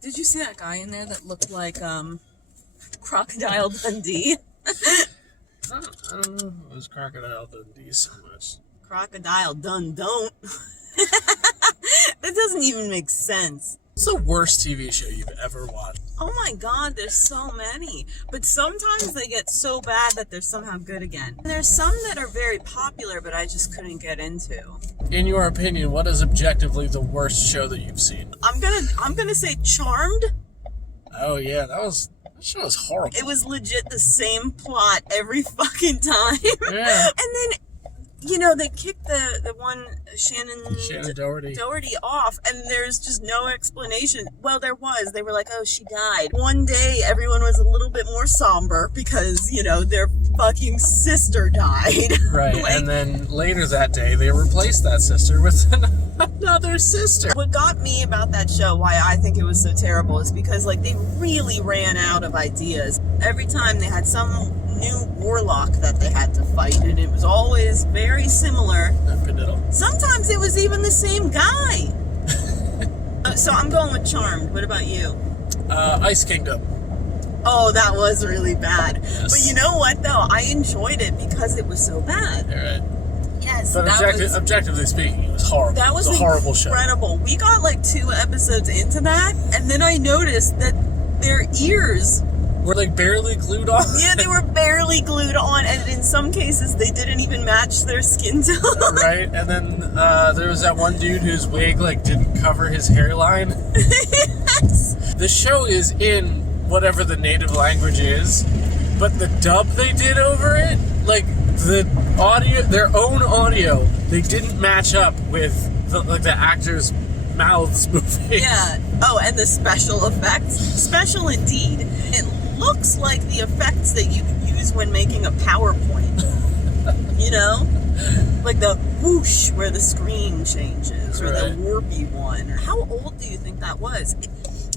Did you see that guy in there that looked like Crocodile Dundee? I don't know if it was Crocodile Dundee so much. Crocodile don't. That doesn't even make sense. What's the worst TV show you've ever watched? Oh my god, there's so many. But sometimes they get so bad that they're somehow good again. And there's some that are very popular, but I just couldn't get into. In your opinion, what is objectively the worst show that you've seen? I'm gonna say Charmed. Oh yeah, that show was horrible. It was legit the same plot every fucking time. Yeah. And then, they kicked the one Shannon Doherty off, and there's just no explanation. Well, there was. They were like, oh, she died. One day, everyone was a little bit more somber because, their fucking sister died. Right, and then later that day, they replaced that sister with another sister. What got me about that show, why I think it was so terrible, is because, they really ran out of ideas. Every time they had some new warlock that they had to fight, and it was always very similar. Sometimes it was even the same guy. So I'm going with Charmed. What about you? Ice Kingdom. Oh, that was really bad. Yes. But you know what, though? I enjoyed it because it was so bad. You're right. Yes. But objectively speaking, it was horrible. That was a horrible show. Incredible. We got 2 episodes into that, and then I noticed that their ears were barely glued on. Yeah, they were barely glued on, and in some cases they didn't even match their skin tone. Right, and then there was that one dude whose wig didn't cover his hairline. Yes. The show is in whatever the native language is, but the dub they did over it, the audio, their own audio, they didn't match up with the actors' mouths moving. Yeah. Oh, and the special effects. Special indeed. It looks like the effects that you use when making a PowerPoint. Like the whoosh where the screen changes, or the warpy one. How old do you think that was?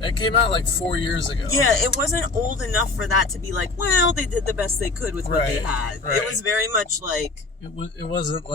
It came out 4 years ago. Yeah, it wasn't old enough for that to be well, they did the best they could with what they had. Right. It was very much It wasn't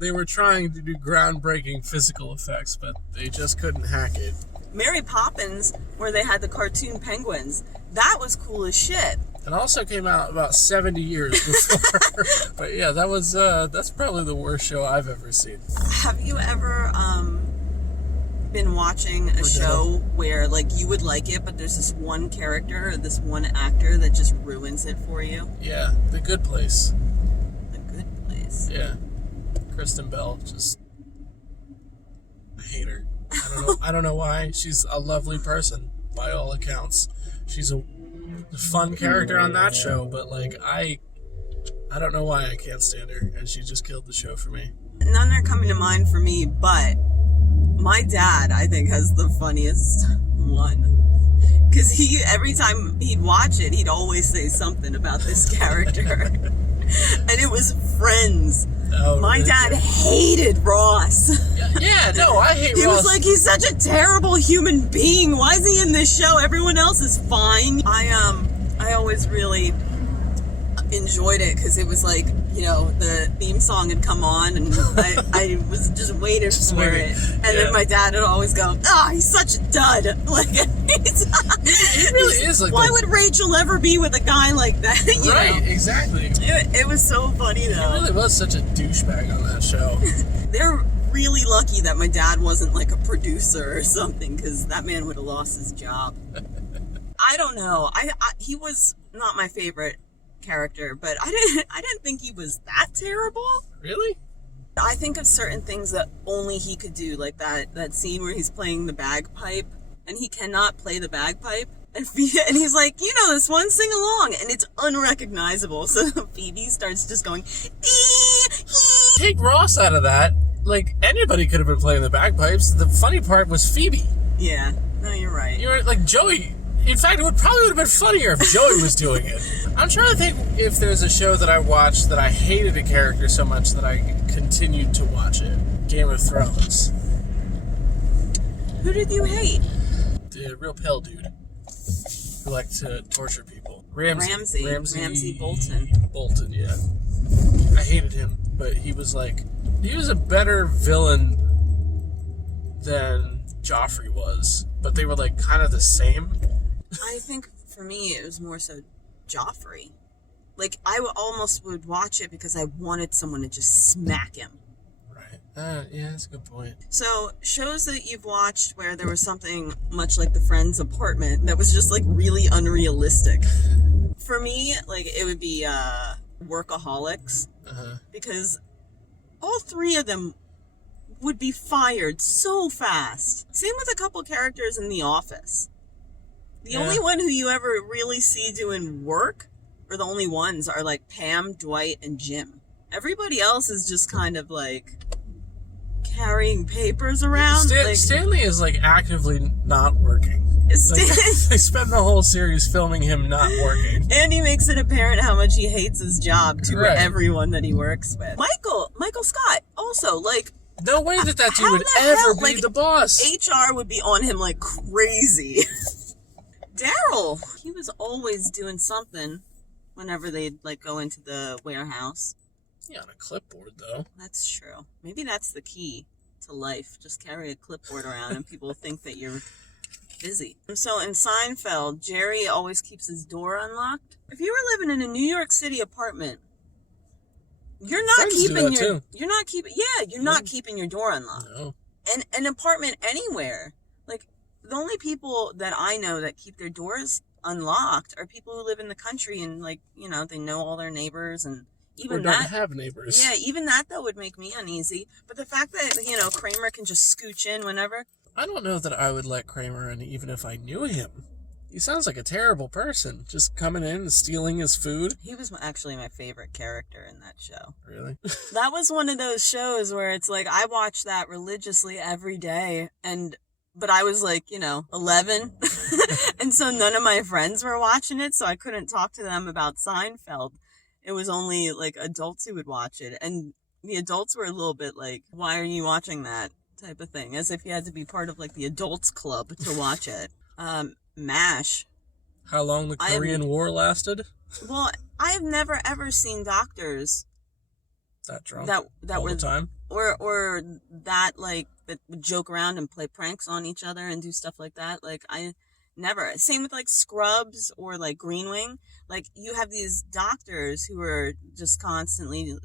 they were trying to do groundbreaking physical effects, but they just couldn't hack it. Mary Poppins, where they had the cartoon penguins. That was cool as shit. It also came out about 70 years before. But yeah, that's probably the worst show I've ever seen. Have you ever been watching a show where you would like it, but there's this one character or this one actor that just ruins it for you? Yeah, The Good Place. The Good Place. Yeah. Kristen Bell, I hate her. I don't know why. She's a lovely person, by all accounts. She's a fun character on that show, but I don't know why I can't stand her, and she just killed the show for me. None are coming to mind for me, but my dad, I think, has the funniest one. Because every time he'd watch it, he'd always say something about this character. And it was Friends. Oh, my dad hated Ross. Yeah, no, I hate Ross. He was he's such a terrible human being. Why is he in this show? Everyone else is fine. I always really enjoyed it because it was the theme song had come on, and I was just waiting for it. And then my dad would always go, he's such a dud. He really is why would Rachel ever be with a guy like that? Right, exactly. It was so funny, though. He really was such a douchebag on that show. They're really lucky that my dad wasn't a producer or something, because that man would have lost his job. I don't know. He was not my favorite character, but I didn't think he was that terrible. Really? I think of certain things that only he could do, like that scene where he's playing the bagpipe and he cannot play the bagpipe, and he's like, this one, sing along, and it's unrecognizable. So Phoebe starts just going, take Ross out of that. Anybody could have been playing the bagpipes. The funny part was Phoebe. Yeah, no, you're right. You were Joey. In fact, it probably would have been funnier if Joey was doing it. I'm trying to think if there's a show that I watched that I hated a character so much that I continued to watch it. Game of Thrones. Who did you hate? The real pale dude who liked to torture people. Ramsay Bolton. Bolton, yeah. I hated him, but he was a better villain than Joffrey was, but they were like kind of the same. I think for me it was more so Joffrey. Like I almost would watch it because I wanted someone to just smack him. Right. Yeah, that's a good point. So shows that you've watched where there was something much like the Friends apartment that was just like really unrealistic. For me, like it would be Workaholics, because all three of them would be fired so fast. Same with a couple characters in The Office. The only one who you ever really see doing work, or the only ones, are like Pam, Dwight, and Jim. Everybody else is just kind of like carrying papers around. Stanley is like actively not working. They spend the whole series filming him not working. And he makes it apparent how much he hates his job to everyone that he works with. Michael Scott, also, like... No way that dude would ever be the boss. HR would be on him like crazy. Daryl, he was always doing something whenever they'd like go into the warehouse. Yeah, on a clipboard, though. That's true. Maybe that's the key to life. Just carry a clipboard around and people think that you're... busy. So in Seinfeld, Jerry always keeps his door unlocked. If you were living in a New York City apartment, you're not keeping your door unlocked. No. And an apartment anywhere. Like the only people that I know that keep their doors unlocked are people who live in the country and like, you know, they know all their neighbors and even or don't have neighbors. Yeah, even that though would make me uneasy. But the fact that, you know, Kramer can just scooch in whenever. I don't know that I would let Kramer in even if I knew him. He sounds like a terrible person, just coming in and stealing his food. He was actually my favorite character in that show. Really? That was one of those shows where it's like, I watched that religiously every day, but I was like, you know, 11, and so none of my friends were watching it, so I couldn't talk to them about Seinfeld. It was only, like, adults who would watch it, and the adults were a little bit like, why are you watching that? Type of thing, as if you had to be part of like the adults club to watch it. MASH. How long the Korean War lasted? Well, I have never ever seen doctors that drunk that all were the time, or that like that would joke around and play pranks on each other and do stuff like that. Like I never. Same with like Scrubs or like Green Wing. Like you have these doctors who are just constantly.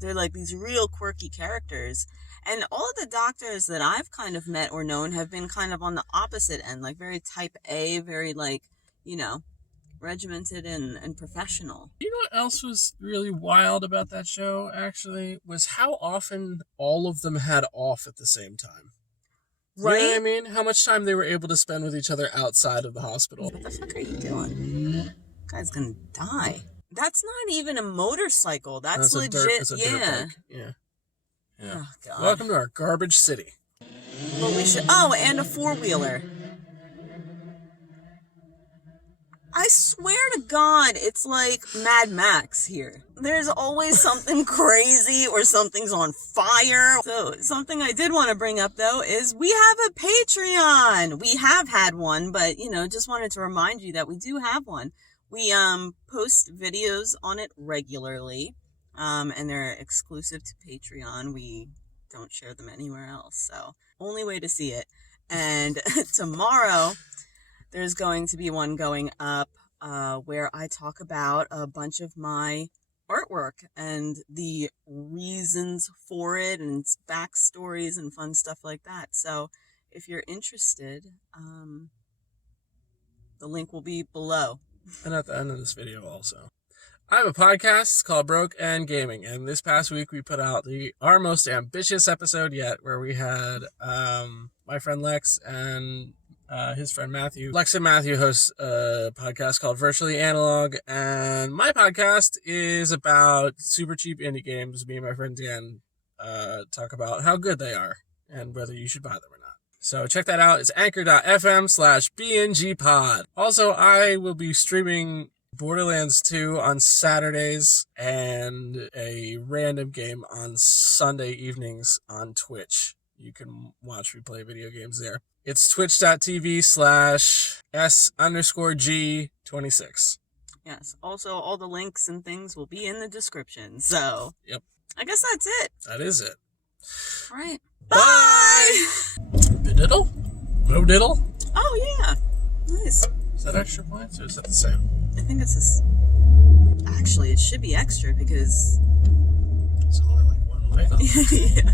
They're like these real quirky characters. And all of the doctors that I've kind of met or known have been kind of on the opposite end, like very type A, very like, you know, regimented and professional. You know what else was really wild about that show, actually, was how often all of them had off at the same time. Right? You know what I mean? How much time they were able to spend with each other outside of the hospital. What the fuck are you doing? Guy's gonna die. That's not even a motorcycle. That's legit. It's a dirt bike. Yeah. Oh, God. Welcome to our garbage city. Well, we should... Oh, and a four-wheeler. I swear to God, it's like Mad Max here. There's always something crazy or something's on fire. So, something I did want to bring up, though, is we have a Patreon. We have had one, but, you know, just wanted to remind you that we do have one. We post videos on it regularly. And they're exclusive to Patreon. We don't share them anywhere else. So, only way to see it. And tomorrow, there's going to be one going up where I talk about a bunch of my artwork and the reasons for it and its backstories and fun stuff like that. So, if you're interested, the link will be below. And at the end of this video also. I have a podcast. It's called Broke and Gaming, and this past week we put out our most ambitious episode yet, where we had my friend Lex and his friend Matthew. Lex and Matthew host a podcast called Virtually Analog, and my podcast is about super cheap indie games. Me and my friend Dan talk about how good they are and whether you should buy them or not. So check that out. It's anchor.fm/BNGpod. Also, I will be streaming Borderlands 2 on Saturdays and a random game on Sunday evenings on Twitch. You can watch me play video games there. It's twitch.tv/S_G26. Yes. Also, all the links and things will be in the description. So, yep. I guess that's it. That is it. All right. Bye! Bye. Bididdle? No diddle? Oh, yeah. Nice. Is that extra points or is that the same? I think it's this. Actually, it should be extra because. It's only like one way. Yeah.